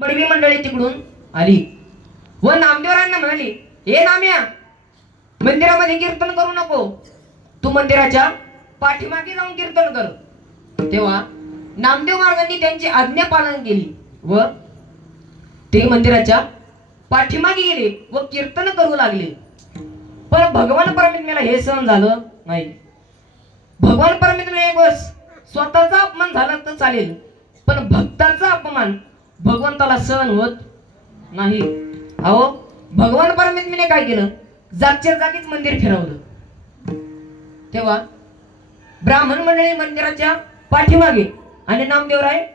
बडवी मंडळी तिकडून आली व नामदेवरांना म्हणाली, हे नाम्या, मंदिरामध्ये कीर्तन करू नको, तू मंदिराच्या पाठीमागे जाऊन कीर्तन कर. तेव्हा नामदेव महाराजांनी त्यांची आज्ञा पालन केली व ते मंदिराच्या पाठीमागे गेले व कीर्तन करू लागले. पण भगवान परमेश्वराला हे सहन झालं नाही. भगवान परमेश्वर एक बस स्वतःचा अपमान झाला तर चालेल, पण भक्ताचा अपमान भगवंताला सहन होत नाही. अहो, भगवान परमेश्वराने काय केलं, जागच्या जागीच मंदिर फिरवलं. तेव्हा ब्राह्मण मंडळी मंदिराच्या पाठीमागे आणि नामदेवराय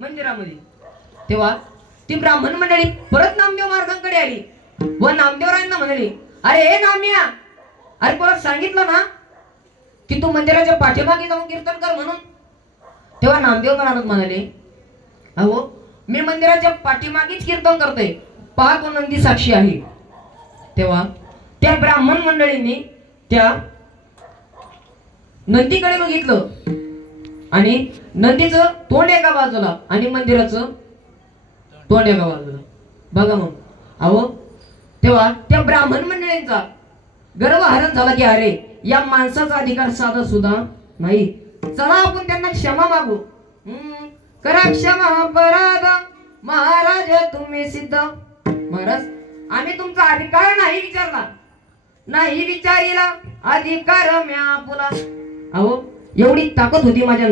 मंदिरामध्ये. तेव्हा ती ब्राह्मण मंडळी परत नामदेव महाराजांकडे आली व नामदेवरायांना म्हणाली, अरे हे नाम्या, अरे परत सांगितलं ना की तू मंदिराच्या पाठीमागे जाऊन कीर्तन कर म्हणून. तेव्हा नामदेव महाराज म्हणाले, अहो, मी मंदिराच्या पाठीमागेच कीर्तन करतोय, पहा तो नंदी साक्षी आहे. तेव्हा त्या ब्राह्मण मंडळींनी त्या नंदीकडे बघितलं आणि नंदीचं तोंड एका बाजूला आणि मंदिराचं तोंड एका बाजूला. बघा मग, अहो, तेव्हा त्या ब्राह्मण मंडळींचा गर्वहरण झाला की अरे, या माणसाचा अधिकार साधा सुद्धा नाही, चला आपण त्यांना क्षमा मागू. करा क्षमा अपराध महाराज तुम्ही सिद्ध. महाराज, आम्ही तुमचा अधिकार नाही विचारला, नाही विचारिला अधिकार म्या पुला. अहो, एवढी ताकद होती माझ्या